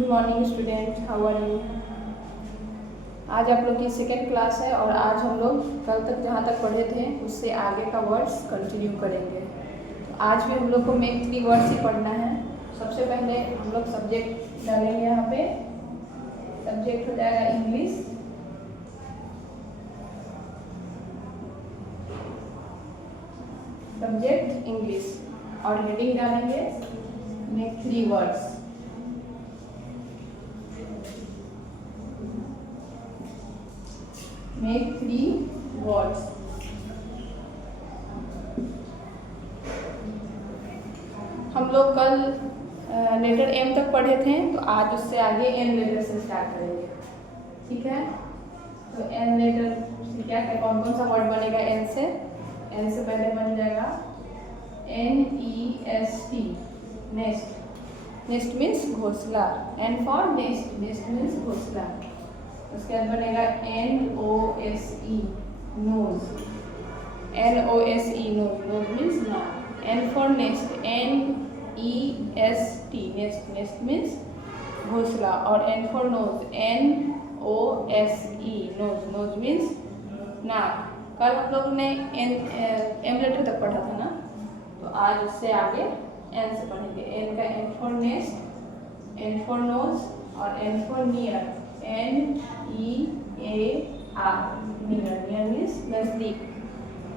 Good morning student, how are you. आज आप लोग की सेकेंड क्लास है और आज हम लोग कल तक जहाँ तक पढ़े थे उससे आगे का वर्ड्स कंटिन्यू करेंगे। तो आज भी हम लोग को मेक 3 वर्ड्स ही पढ़ना है। सबसे पहले हम लोग सब्जेक्ट डालेंगे, यहाँ पे सब्जेक्ट हो जाएगा इंग्लिश। सब्जेक्ट इंग्लिश और हेडिंग डालेंगे मेक 3 वर्ड्स। Make 3 words. हम लोग कल लेटर एम तक पढ़े थे, तो आज उससे आगे एन लेटर से स्टार्ट करेंगे, ठीक है। तो एन लेटर से क्या क्या कौन कौन सा वर्ड बनेगा एन से? एन से पहले बन जाएगा NEST, नेस्ट। नेस्ट मीन्स घोंसला। N for nest, nest means घोंसला। उसके बाद बनेगा NOSE, nose. NOSE, nose. Nose means नाक। N for nest, NEST, nest. Nest means घोंसला। और N for nose, NOSE, nose. Nose means नाक। कल हम लोग ने एम लेटर तक पढ़ा था ना, तो आज उससे आगे एन से पढ़ेंगे। एन का N for nest, N for nose और N for near, NEAR, near. Near means नजदीक।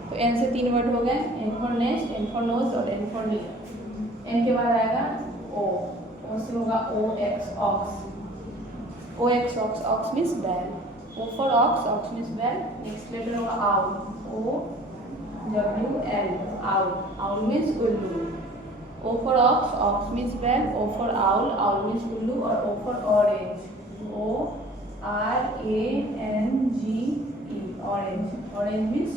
तो एन से 3 वर्ड हो गए, N for nest, N for nose और एन फॉर नियर। एन के बाद आएगा ओ, ओ से होगा OX, ox. OX, ox. Ox means बैल। O for ox, ox means बैल। नेक्स्ट लेटर होगा owl, OWL, owl. Owl means उल्लू। O for ox, ox means बैल। O for owl, owl means उल्लू। और O for orange, ORANGE, orange. Orange means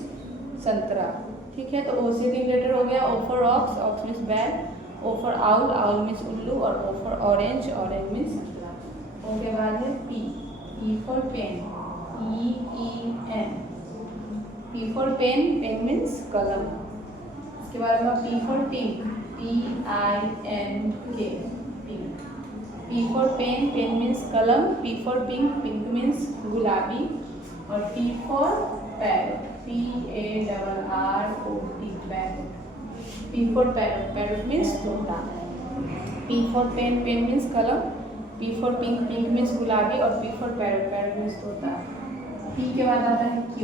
संतरा, ठीक है। तो O से 3 लेटर हो गया। O for ox, ox means बैल। O for owl, owl means उल्लू। और O for orange, orange means संतरा। O के बाद है P, P for pen, PEN। P for pen, pen means कलम। इसके बाद में P for pink, PINK, pink। P for pen, pen means कलम। P for pink, pink means गुलाबी। और P for parrot, PARROT, parrot। P for parrot, parrot means तोता। P for pen, pen means कलम। P for pink, pink means गुलाबी। और P for parrot, parrot means तोता। P के बाद आता है Q,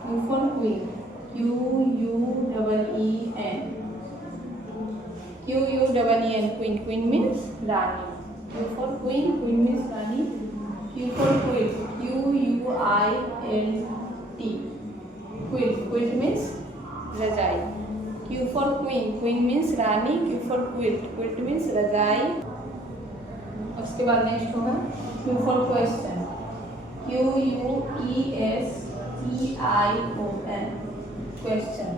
Q for queen, QUEEN, QUEEN, queen। queen means Rani. Q for queen, queen means Rani. Q for quilt, QUILT, quilt। quilt means रजाई। Q for queen, queen means Rani. Q for quilt, quilt means रजाई। उसके बाद next होगा Q for question, QUESTION, question.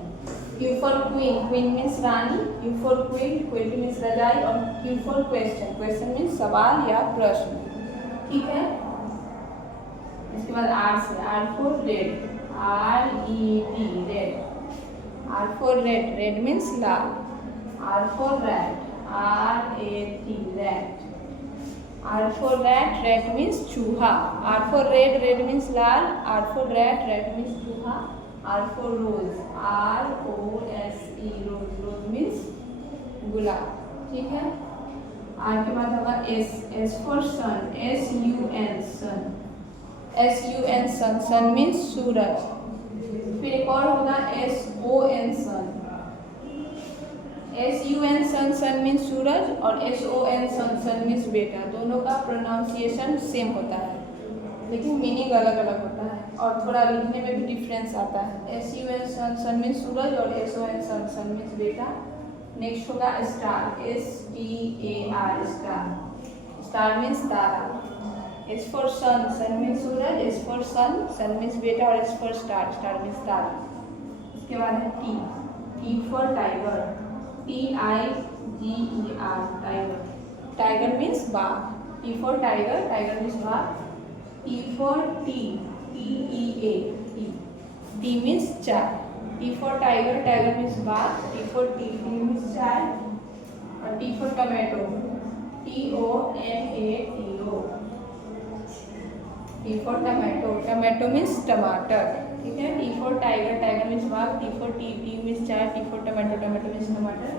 Q for queen, queen means Rani. Q for quilt, quilt means रजाई। और Q for question, question means सवाल या प्रश्न, ठीक है। इसके बाद R से, R for red, RED, red। R for red, red means Lal. R for rat, RAT, rat। R for rat, rat means चूहा। R for red, red means Lal. R for rat, rat means चूहा। R for rose, ROSE, rose। rose means गुलाब, ठीक है। R के बाद होगा S, S for sun, SUN, sun। SUN, sun। sun means सूरज। फिर एक और होगा SON, sun। SUN, sun, sun means सूरज। और SON, sun, sun means बेटा। दोनों का प्रोनाउंसिएशन सेम होता है, लेकिन मीनिंग अलग अलग होता है और थोड़ा लिखने में भी डिफरेंस आता है। SUN, sun, sun means सूरज और SON, sun, sun means बेटा। नेक्स्ट होगा star, STAR, star. Star means Tara. S for sun, sun means Suraj. S for sun, sun means बेटा। और S for star, star means तारा। इसके बाद है T, T for tiger, TIGER, tiger. Tiger means बाघ। T for tiger, tiger means बाघ। T for tea, TEA, tea। T means चाय। T for tiger, tiger means बाघ। T for tea, tea means चाय। और T for tomato, TOMATO, T for tomato, tomato means टमाटर, ठीक है। T for tiger, tiger means बाघ। T for tea, tea means चाय। T for tomato, tomato means टमाटर।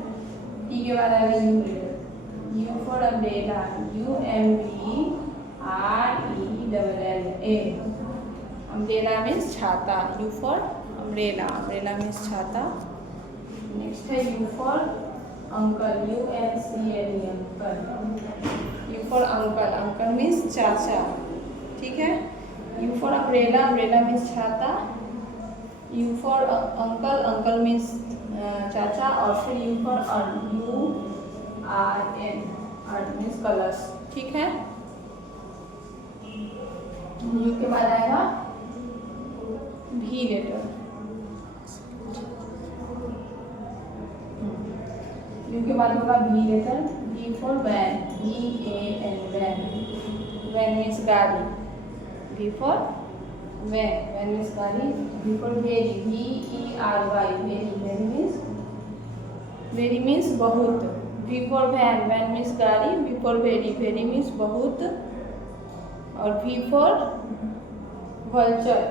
T के बाद आएगा U letter, U for umbrella, UMBRELLA, umbrella means छाता। U for umbrella, umbrella means छाता। नेक्स्ट है U for uncle, UNCLE, uncle. U for uncle, uncle means चाचा, ठीक है। U for umbrella, umbrella means छाता। U for uncle, uncle means चाचा। और फिर U for URN, earn means colours, ठीक है। U के बाद आएगा V लेटर, U के बाद होगा V letter. V for van, VAN, van, van means गाड़ी। V for van, van means गाड़ी। V for very, VERY, very, very means, very means बहुत। V for van, van means गाड़ी। V for very, very means बहुत। और V for vulture,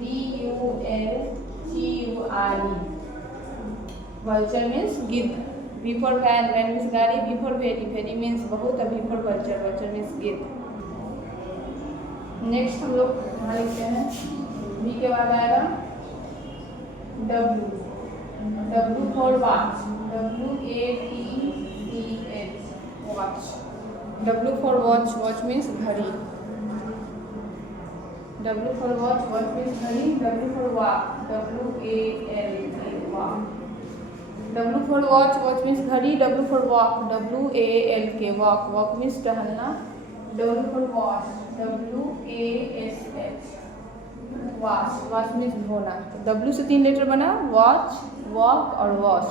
VULTURE, vulture means गिद्ध। V for van, van means गाड़ी। V for very, very means बहुत। और V for vulture, vulture means गिद्ध। Next हम लोग यहाँ लिखते हैं V के बाद आएगा W, W for watch, WATCH, watch। W for watch, watch means घड़ी। W for watch, watch means घड़ी। W for walk, WALK, walk। W for watch, watch means घड़ी। W for walk, WALK, walk, walk means टहलना। W for wash, WASH, wash, wash means धोना। तो W से 3 letter बना, watch, walk और wash.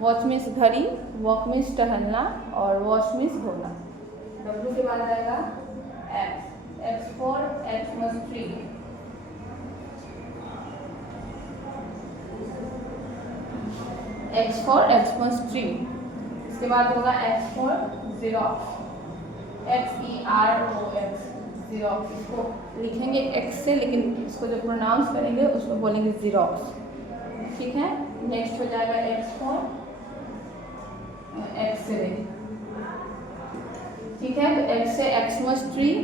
Watch means घड़ी, walk means टहलना और वॉश मीन्स धोना। W के बाद आएगा X, X for Xmas tree, X for Xmas tree। इसके बाद होगा X for Xerox, XEROX, Xerox। इसको लिखेंगे X से, लेकिन इसको जब प्रोनाउंस करेंगे उसको बोलेंगे Xerox, ठीक है। नेक्स्ट हो जाएगा X for एक्सरे, ठीक है। तो X से Xmas tree,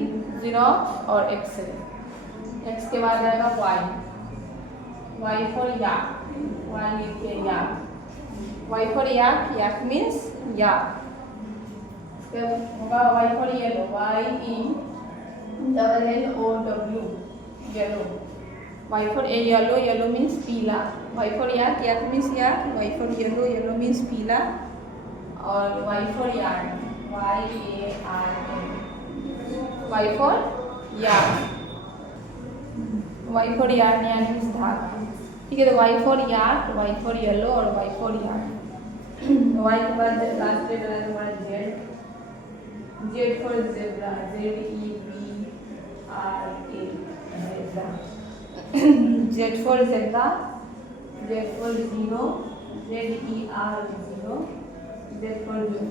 Xerox और एक्सरे। X के बाद आएगा Y, Y for yak, Y लिखिए yak, Y for yak, yak means yak। होगा Y for yellow, YELLOW, yellow। Y for yellow, yellow means पीला। Y for yak, yak means yak। Y for yellow, yellow means पीला। और Y for yarn, YARN, Y for yarn, Y for yarn, yarn means धागा, ठीक है। तो Y for yak, Y for yellow और Y for yarn। Y के बाद last letter है हमारा Z, Z for zebra, ZEBRA, Z for zebra, Z for zero, ZER0, Z for zoo,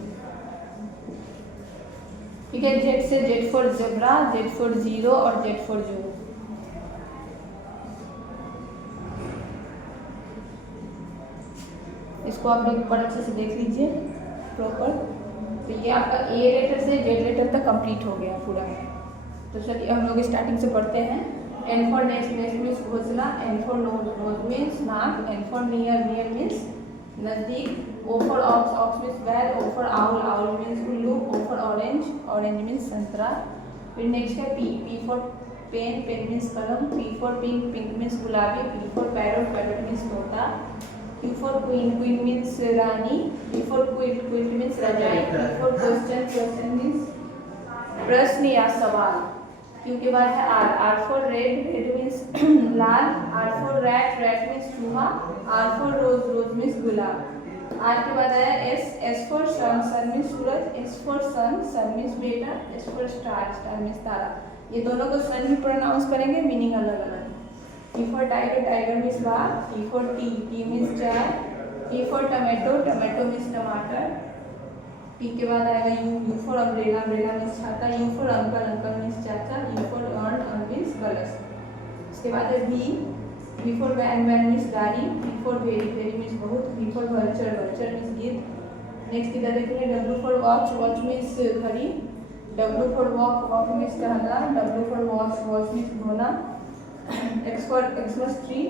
ठीक है। Z से Z for zebra, Z for zero और Z for zoo। इसको आप लोग बड़े अच्छे से देख लीजिए प्रॉपर। तो ये आपका A लेटर से Z लेटर तक कंप्लीट हो गया पूरा। तो चलिए हम लोग स्टार्टिंग से पढ़ते हैं। N for nest, nest means घोंसला। N for nose, nose means नाक। N for near, near means नज़दीक। O for ox, ox means बैल। O for owl, owl means उल्लू। O for orange, orange means संतरा। फिर नेक्स्ट है P, P for pen, pen means कलम। P for pink, pink means गुलाबी। P for parrot, parrot means तोता। Q for queen, queen means Rani. Q for quilt, quilt means रजाई। Q for question, question means प्रश्न या सवाल। Q के बाद है R, R for red, red means Lal. R for rat, rat means चूहा। R for rose, rose means gulab. R के बाद आया S, S for sun, sun means Suraj. S for sun, sun means बेटा। S for star, star means तारा। ये दोनों को सन में pronounce करेंगे, मीनिंग अलग अलग। T for tiger, tiger means बाघ। T for tea, tea means चाय। T for tomato, tomato means टमाटर। टी के बाद आएगा U, U for umbrella, umbrella means छाता, U for uncle, uncle means चाचा, U for urn, urn means कलश। उसके बाद है V for van, van means गाड़ी, V for very, very means बहुत, V for vulture, vulture means गिद्ध। Next इधर देखेंगे W for watch, watch means घड़ी, W for walk, walk means टहलना, W for wash, wash means धोना। X for Xmas tree,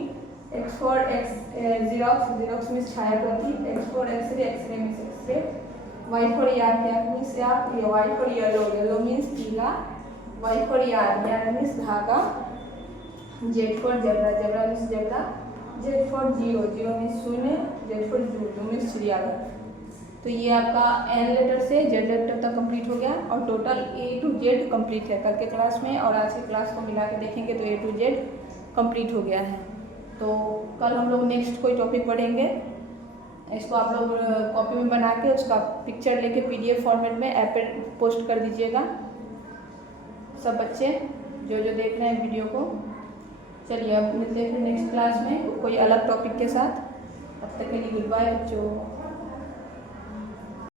X for xerox, xerox means छायाप्रति, X for X-ray, X-ray means X-ray. Y for yak, yak means yak, Y for yellow, yellow means पीला, Y for yarn, yarn means धागा। Z for zebra, zebra means zebra, Z for zero, zero means शून्य, Z for zoo, zoo means चिड़ियाघर। तो ये आपका N letter से Z letter तक complete हो गया और total A to Z complete है कल के क्लास में, और आज के क्लास को मिला के देखेंगे तो ए टू जेड कंप्लीट हो गया है। तो कल हम लोग नेक्स्ट कोई टॉपिक पढ़ेंगे, इसको आप लोग कॉपी में बना के उसका पिक्चर लेके पीडीएफ फॉर्मेट में ऐप पे पोस्ट कर दीजिएगा सब बच्चे जो जो देख रहे हैं वीडियो को। चलिए अब मिलते हैं फिर नेक्स्ट क्लास में कोई अलग टॉपिक के साथ, तब तक के लिए गुड बाय बच्चों।